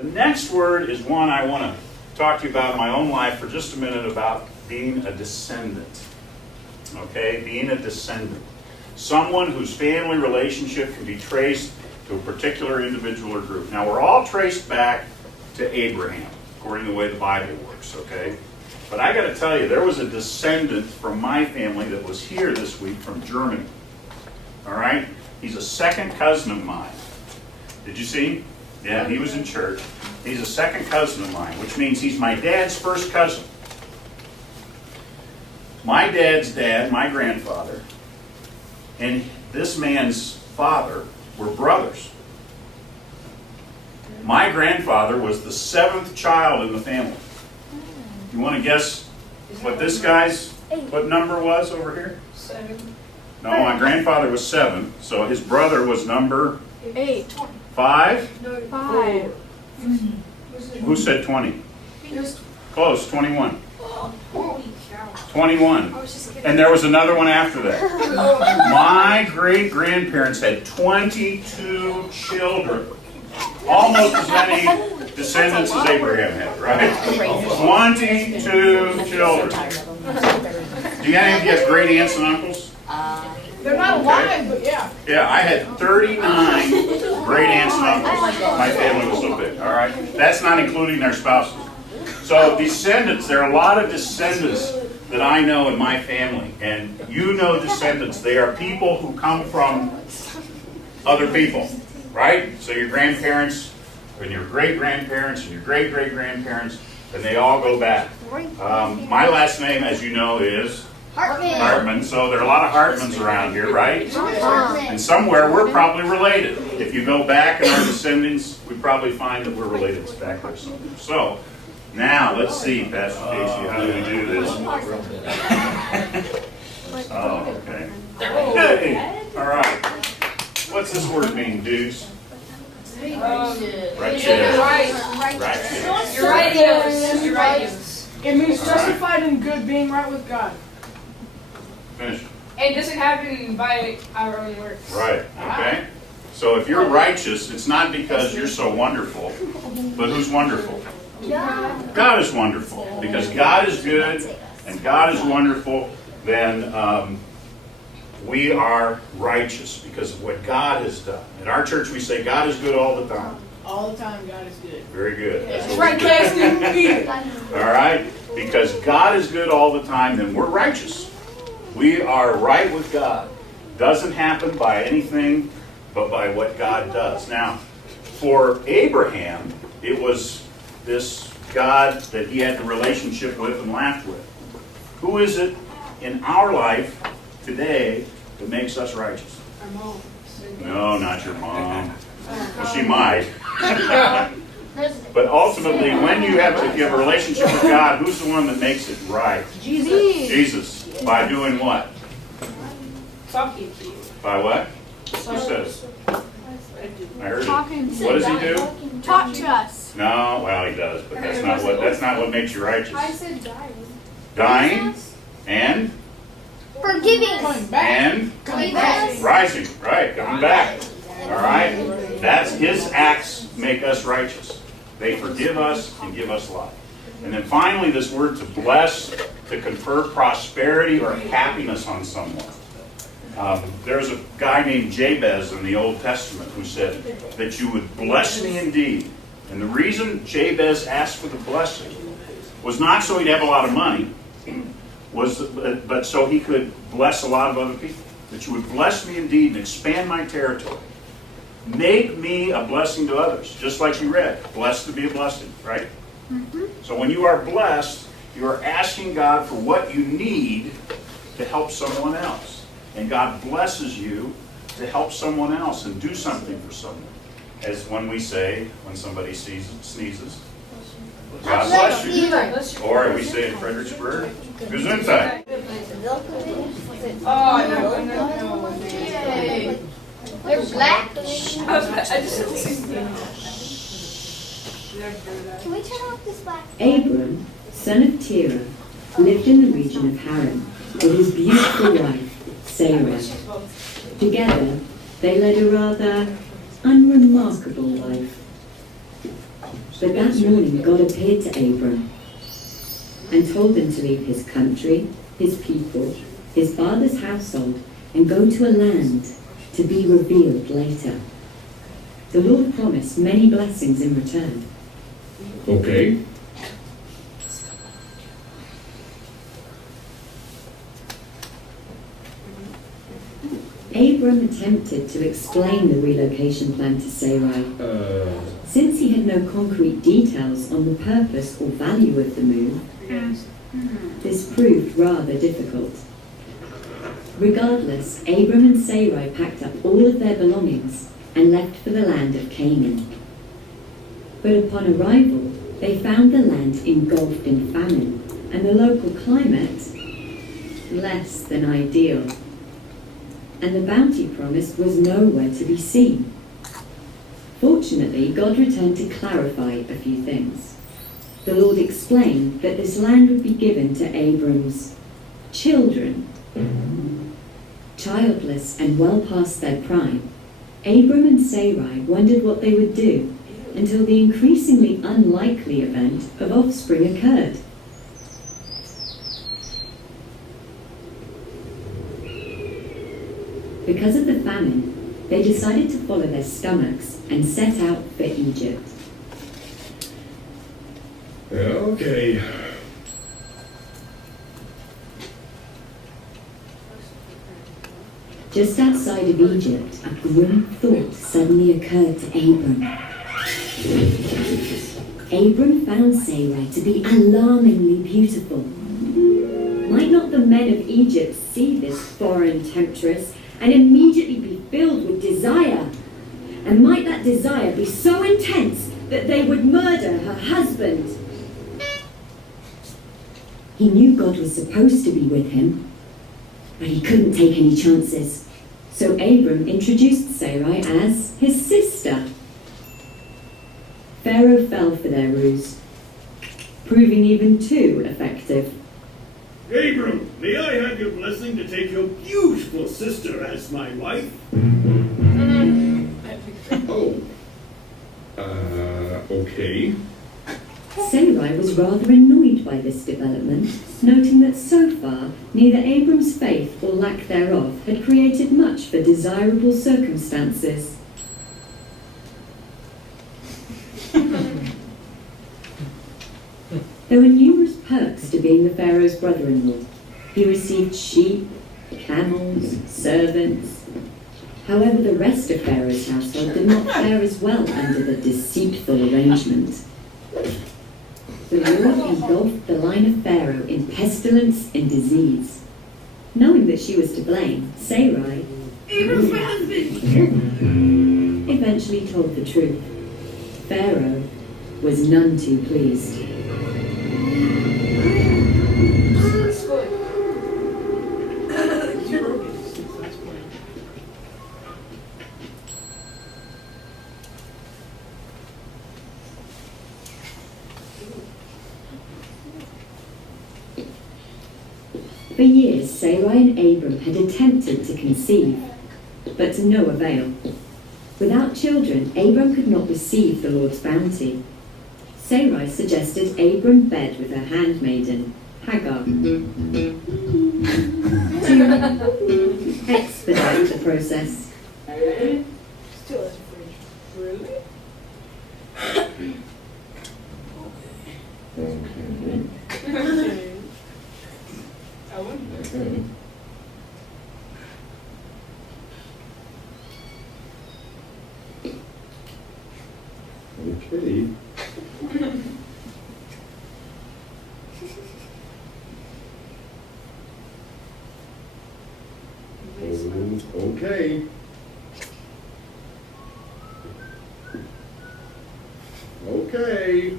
The next word is one I want to talk to you about in my own life for just a minute, about being a descendant. Okay, being a descendant. Someone whose family relationship can be traced to a particular individual or group. Now, we're all traced back to Abraham, according to the way the Bible works, okay? But I got to tell you, there was a descendant from my family that was here this week from Germany. All right? He's a second cousin of mine. Did you see him? Yeah, he was in church. He's a second cousin of mine, which means he's my dad's first cousin. My dad's dad, my grandfather, and this man's father were brothers. My grandfather was the seventh child in the family. You want to guess what this guy's, what number was over here? 7. No, my grandfather was 7, so his brother was number 8. 5? No, 5. Who said 20? Just, Close, 21. holy cow. 21. I was just kidding. And there was another one after that. My great-grandparents had 22 children. Almost as many descendants as Abraham had, right? 22 children. Do you have any great aunts and uncles? They're not alive, but yeah. Yeah, I had 39 great aunts and uncles. My family was so big, all right? That's not including their spouses. So descendants, there are a lot of descendants that I know in my family. And you know descendants. They are people who come from other people, right? So your grandparents and your great-grandparents and your great-great-grandparents, and they all go back. My last name, as you know, is Hartman. So there are a lot of Hartmans around here, right? And somewhere we're probably related. If you go back in our descendants, we probably find that we're related back there somewhere. So now let's see, Pastor Casey, how do we do this? Oh, okay. Hey, all right. What's this word mean, dudes? Righteous. Righteous. You're right, you're right. It means justified and good, being right with God. Finish. It doesn't happen by our own works. Right, okay? So if you're righteous, it's not because you're so wonderful, but who's wonderful? God is wonderful. Because God is good and God is wonderful, then we are righteous because of what God has done. In our church we say God is good all the time. All the time, God is good. Very good. That's That's what right, we do. Casey. All right? Because God is good all the time, then we're righteous. We are right with God. Doesn't happen by anything but by what God does. Now, for Abraham, it was this God that he had the relationship with and laughed with. Who is it in our life today that makes us righteous? Our mom. No, not your mom. Well, she might. But ultimately, if you have a relationship with God, who's the one that makes it right? Jesus. By doing what? Talking to you. By what? Who says? I heard it. Talking. What does he do? Talk to us. No, well he does, but that's not what makes you righteous. I said dying. Dying and Coming back. Coming back. rising, right? Coming back. All right. That's his acts make us righteous. They forgive us and give us life. And then finally, this word to bless, to confer prosperity or happiness on someone. There's a guy named Jabez in the Old Testament who said that you would bless me indeed. And the reason Jabez asked for the blessing was not so he'd have a lot of money, but so he could bless a lot of other people. That you would bless me indeed and expand my territory. Make me a blessing to others. Just like you read, blessed to be a blessing, right? So when you are blessed, you are asking God for what you need to help someone else. And God blesses you to help someone else and do something for someone. As when we say, when somebody sneezes, God bless you. Or we say in Fredericksburg, Gesundheit. Oh, no. Yay. They're black. I just Can we turn off this black? Abram, son of Terah, lived in the region of Haran with his beautiful wife, Sarah. Together, they led a rather unremarkable life. But that morning God appeared to Abram and told him to leave his country, his people, his father's household, and go to a land to be revealed later. The Lord promised many blessings in return. Okay. Abram attempted to explain the relocation plan to Sarai. Since he had no concrete details on the purpose or value of the move, this proved rather difficult. Regardless, Abram and Sarai packed up all of their belongings and left for the land of Canaan. But upon arrival, they found the land engulfed in famine and the local climate less than ideal. And the bounty promised was nowhere to be seen. Fortunately, God returned to clarify a few things. The Lord explained that this land would be given to Abram's children. Childless and well past their prime, Abram and Sarai wondered what they would do until the increasingly unlikely event of offspring occurred. Because of the famine, they decided to follow their stomachs and set out for Egypt. Okay. Just outside of Egypt, a grim thought suddenly occurred to Abram. Abram found Sarai to be alarmingly beautiful. Might not the men of Egypt see this foreign temptress and immediately be filled with desire? And might that desire be so intense that they would murder her husband? He knew God was supposed to be with him, but he couldn't take any chances. So Abram introduced Sarai as his sister. Pharaoh fell for their ruse, proving even too effective. Abram, may I have your blessing to take your beautiful sister as my wife? Oh. Okay. Sarai was rather annoyed by this development, noting that so far neither Abram's faith or lack thereof had created much for desirable circumstances. There were numerous perks to being the Pharaoh's brother-in-law. He received sheep, camels, servants. However, the rest of Pharaoh's household did not fare as well under the deceitful arrangement. The Lord engulfed the line of Pharaoh in pestilence and disease. Knowing that she was to blame, Sarai eventually told the truth. Pharaoh was none too pleased. For years, Sarai and Abram had attempted to conceive, but to no avail. Without children, Abram could not receive the Lord's bounty. Sarai suggested Abram bed with her handmaiden, Hagar, to expedite the process. Still has a fridge. Really? Okay. I wouldn't. Okay. Okay. Okay. Okay. Okay.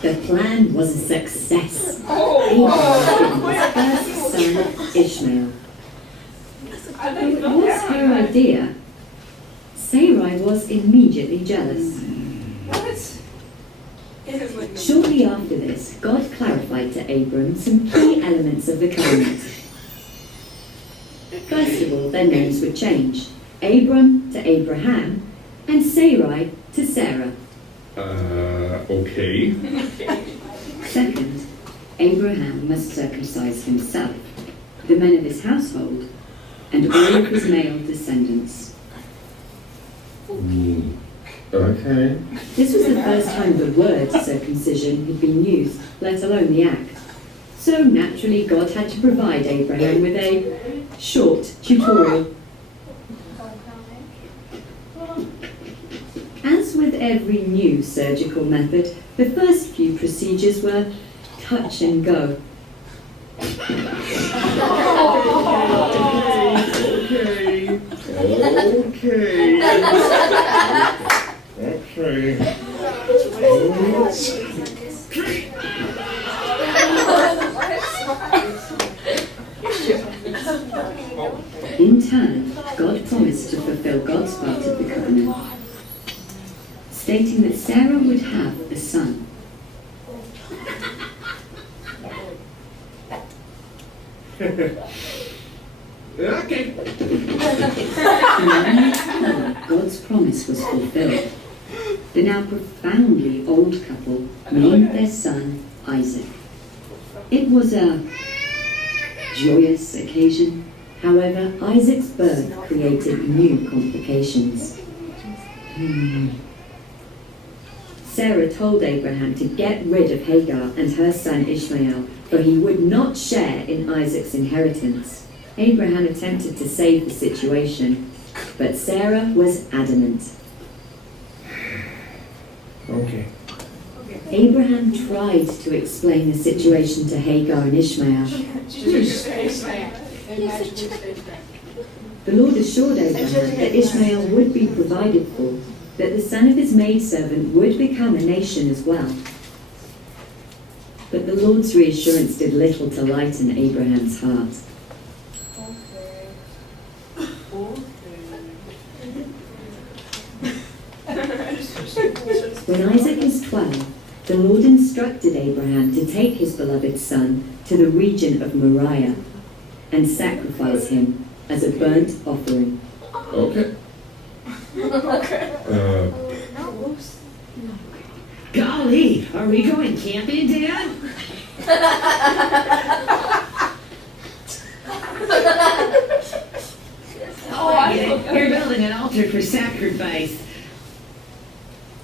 The plan was a success. Oh, Abram was given his first son, Ishmael. I Though didn't it know was that. her idea, Sarai was immediately jealous. What? It is like Shortly after this, God clarified to Abram some key elements of the covenant. all, their names would change. Abram to Abraham, and Sarai to Sarah. Okay. Second, Abraham must circumcise himself, the men of his household, and all of his male descendants. Okay. This was the first time the word circumcision had been used, let alone the act. So naturally, God had to provide Abraham with a short tutorial. As with every new surgical method, the first few procedures were touch and go. Okay. In turn, God promised to fulfill God's part of the covenant, stating that Sarah would have a son. Okay. God's promise was fulfilled. The now profoundly old couple named their son Isaac. It was a joyous occasion. However, Isaac's birth created new complications. Sarah told Abraham to get rid of Hagar and her son Ishmael, for he would not share in Isaac's inheritance. Abraham attempted to save the situation, but Sarah was adamant. Okay. Abraham tried to explain the situation to Hagar and Ishmael. The Lord assured Abraham that Ishmael would be provided for, that the son of his maidservant would become a nation as well. But the Lord's reassurance did little to lighten Abraham's heart. When Isaac was 12, the Lord instructed Abraham to take his beloved son to the region of Moriah and sacrifice him as a burnt offering. Okay. Golly, are we going camping, Dad? Oh, I get it. You're building an altar for sacrifice.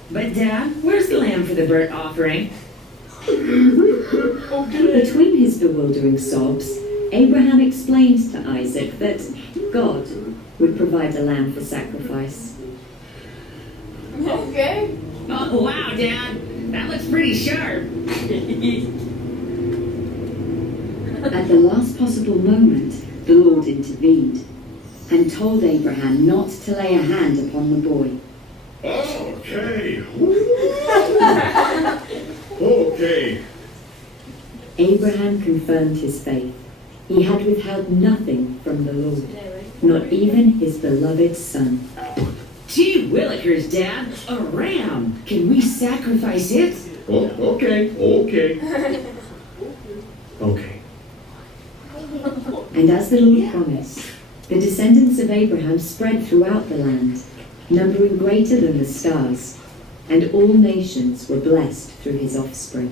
But Dad, where's the lamb for the burnt offering? Between his bewildering sobs, Abraham explained to Isaac that God would provide a lamb for sacrifice. Okay. Oh, wow, Dad. That looks pretty sharp. At the last possible moment, the Lord intervened and told Abraham not to lay a hand upon the boy. Okay. Okay. Abraham confirmed his faith. He had withheld nothing from the Lord, not even his beloved son. Gee willikers, Dad. A ram. Can we sacrifice it? Oh, okay. Okay. Okay. And as the Lord promised, the descendants of Abraham spread throughout the land, numbering greater than the stars, and all nations were blessed through his offspring.